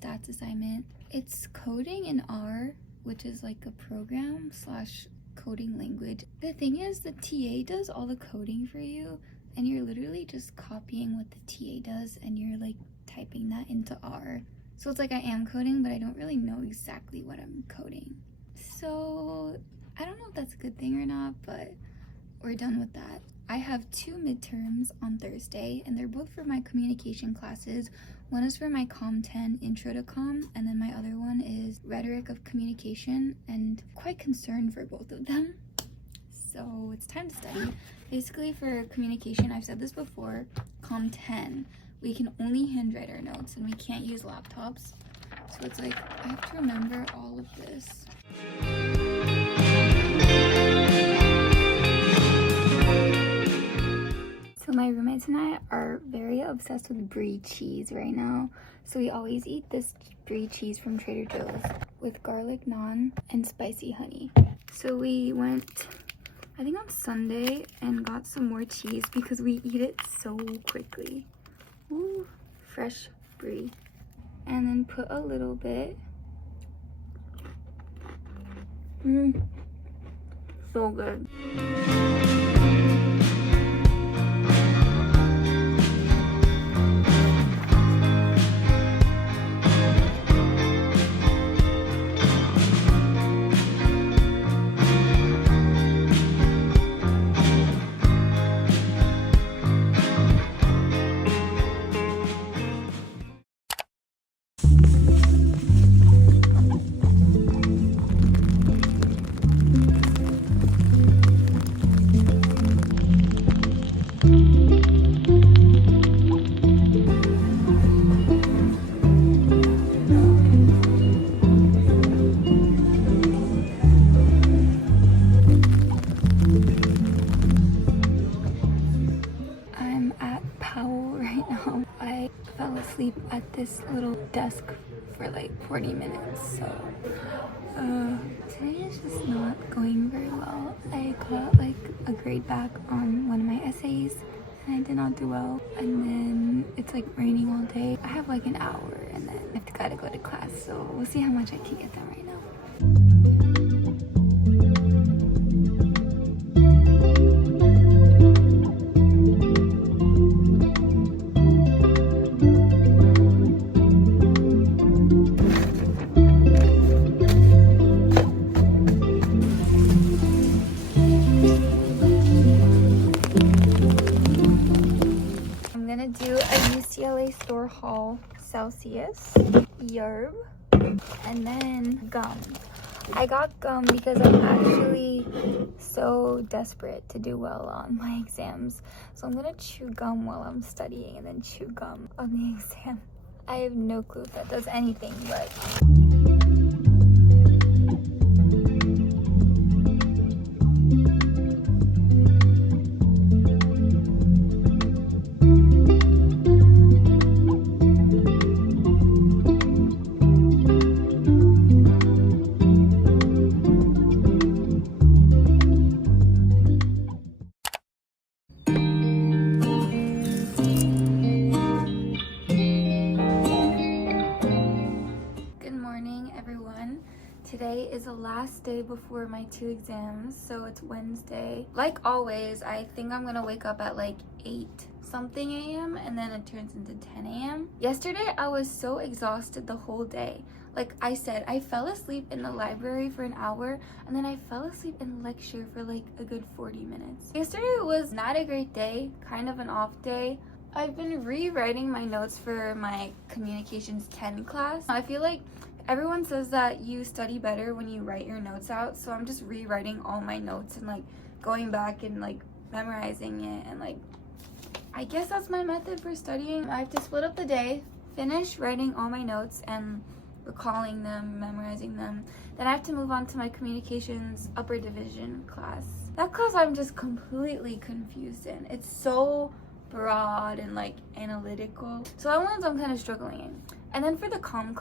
stats assignment. It's coding in R, which is like a program slash coding language. The thing is, the TA does all the coding for you, and you're literally just copying what the TA does and you're like typing that into R. So it's like I am coding, but I don't really know exactly what I'm coding. So I don't know if that's a good thing or not, but we're done with that. I have 2 midterms on Thursday, and they're both for my communication classes. One is for my Com 10 Intro to Com, and then my other one is Rhetoric of Communication, and I'm quite concerned for both of them. So it's time to study. Basically for communication, I've said this before, Com 10, we can only handwrite our notes and we can't use laptops. So it's like, I have to remember all of this. So my roommates and I are very obsessed with brie cheese right now. So we always eat this brie cheese from Trader Joe's with garlic naan and spicy honey. So we went, I think on Sunday, and got some more cheese because we eat it so quickly. Ooh, fresh brie. And then put a little bit. So good. I fell asleep at this little desk for like 40 minutes, so today is just not going very well. I got like a grade back on one of my essays and I did not do well, and then it's like raining all day. I have like an hour and then I gotta go to class, so we'll see how much I can get done right now. Do a UCLA store haul, Celsius, yerb, and then gum. I got gum because I'm actually so desperate to do well on my exams. So I'm gonna chew gum while I'm studying and then chew gum on the exam. I have no clue if that does anything, but... Today is the last day before my 2 exams, so it's Wednesday. Like always, I think I'm gonna wake up at like 8 something a.m. and then it turns into 10 a.m. Yesterday, I was so exhausted the whole day. Like I said, I fell asleep in the library for an hour and then I fell asleep in lecture for like a good 40 minutes. Yesterday was not a great day, kind of an off day. I've been rewriting my notes for my Communications 10 class. I feel like everyone says that you study better when you write your notes out, so I'm just rewriting all my notes and like going back and like memorizing it, and like I guess that's my method for studying. I have to split up the day, finish writing all my notes and recalling them, memorizing them. Then I have to move on to my Communications upper division class. That class I'm just completely confused in. It's so broad and like analytical, so that one's I'm kind of struggling in. And then for the Com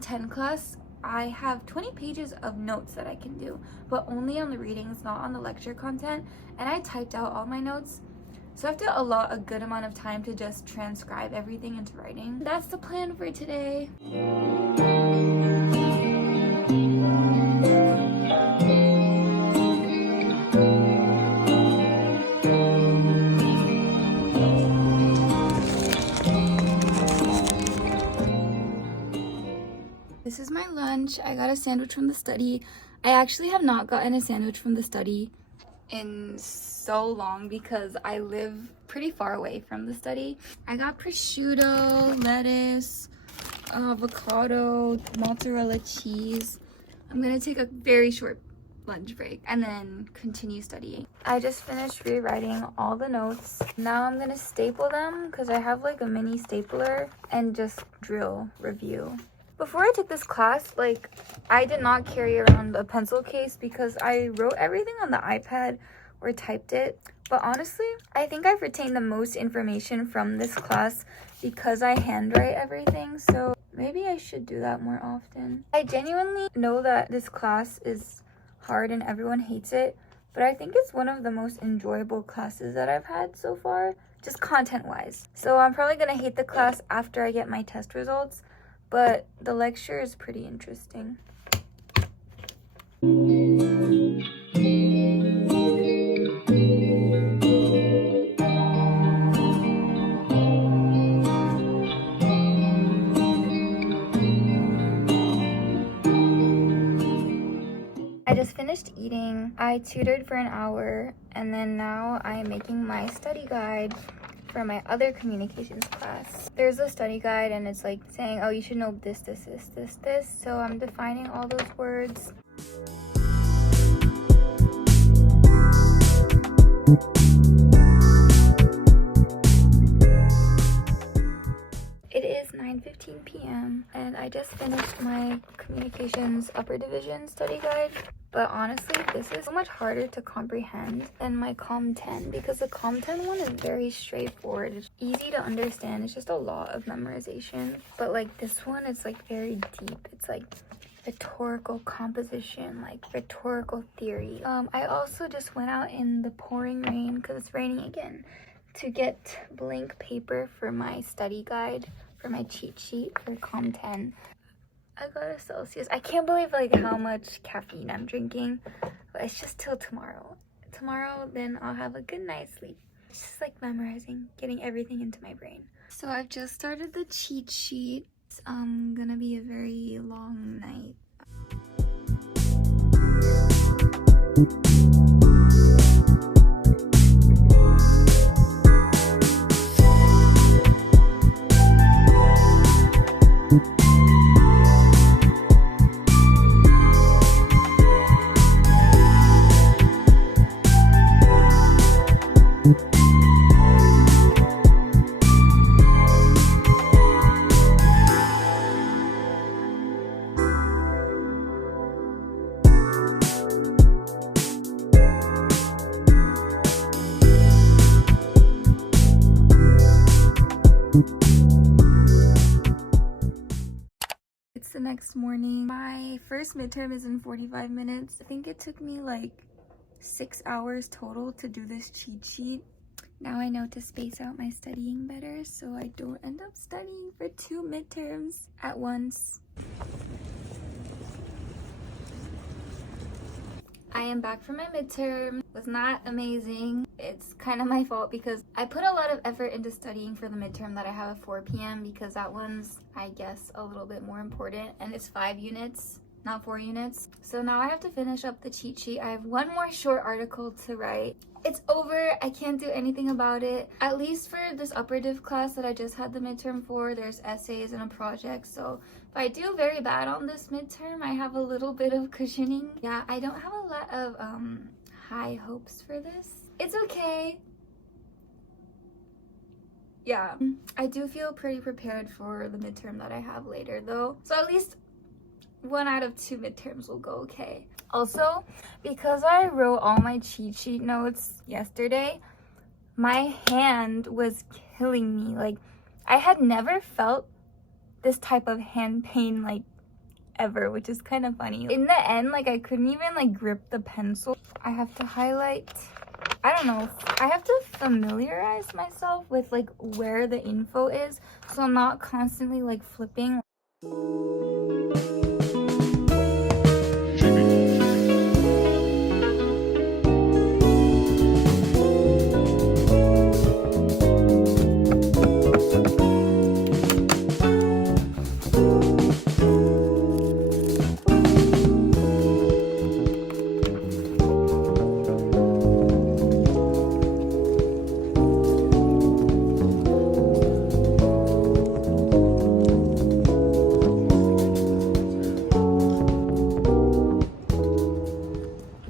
10 class, I have 20 pages of notes that I can do, but only on the readings, not on the lecture content. And I typed out all my notes. So I have to allot a good amount of time to just transcribe everything into writing. That's the plan for today. This is my lunch. I got a sandwich from the study. I actually have not gotten a sandwich from the study in so long because I live pretty far away from the study. I got prosciutto, lettuce, avocado, mozzarella cheese. I'm gonna take a very short lunch break and then continue studying. I just finished rewriting all the notes. Now I'm gonna staple them because I have like a mini stapler and just drill review. Before I took this class, like, I did not carry around a pencil case because I wrote everything on the iPad or typed it. But honestly, I think I've retained the most information from this class because I handwrite everything. So maybe I should do that more often. I genuinely know that this class is hard and everyone hates it, but I think it's one of the most enjoyable classes that I've had so far, just content-wise. So I'm probably gonna hate the class after I get my test results, but the lecture is pretty interesting. I just finished eating. I tutored for an hour, and then now I am making my study guide for my other communications class. There's a study guide and it's like saying, oh, you should know this, this, this, this, this. So I'm defining all those words. It is 9:15 p.m. and I just finished my communications upper division study guide. But honestly, this is so much harder to comprehend than my Com 10 because the Com 10 one is very straightforward. It's easy to understand. It's just a lot of memorization. But like this one, it's like very deep. It's like rhetorical composition, like rhetorical theory. I also just went out in the pouring rain because it's raining again to get blank paper for my study guide, for my cheat sheet for Com 10. I got a Celsius. I can't believe like how much caffeine I'm drinking, but it's just till tomorrow. Tomorrow, then I'll have a good night's sleep. It's just like memorizing, getting everything into my brain. So I've just started the cheat sheet. It's gonna be a very long night. The next morning. My first midterm is in 45 minutes. I think it took me like 6 hours total to do this cheat sheet. Now I know to space out my studying better so I don't end up studying for 2 midterms at once. I am back from my midterm. It was not amazing. It's kind of my fault because I put a lot of effort into studying for the midterm that I have at 4 p.m. because that one's, I guess, a little bit more important and it's 5 units, not 4 units. So now I have to finish up the cheat sheet. I have one more short article to write. It's over. I can't do anything about it. At least for this upper div class that I just had the midterm for, there's essays and a project. So if I do very bad on this midterm, I have a little bit of cushioning. Yeah, I don't have a lot of high hopes for this. It's okay. Yeah, I do feel pretty prepared for the midterm that I have later though. So at least 1 out of 2 midterms will go okay. Also, because I wrote all my cheat sheet notes yesterday, my hand was killing me. Like, I had never felt this type of hand pain like ever, which is kind of funny. In the end, like I couldn't even like grip the pencil. I have to highlight I don't know, I have to familiarize myself with like where the info is, so I'm not constantly like flipping.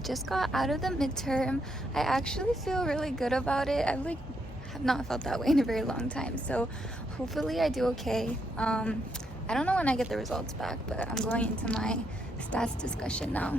Just got out of the midterm. I actually feel really good about it. I've like have not felt that way in a very long time, so hopefully I do okay. I don't know when I get the results back, but I'm going into my stats discussion now.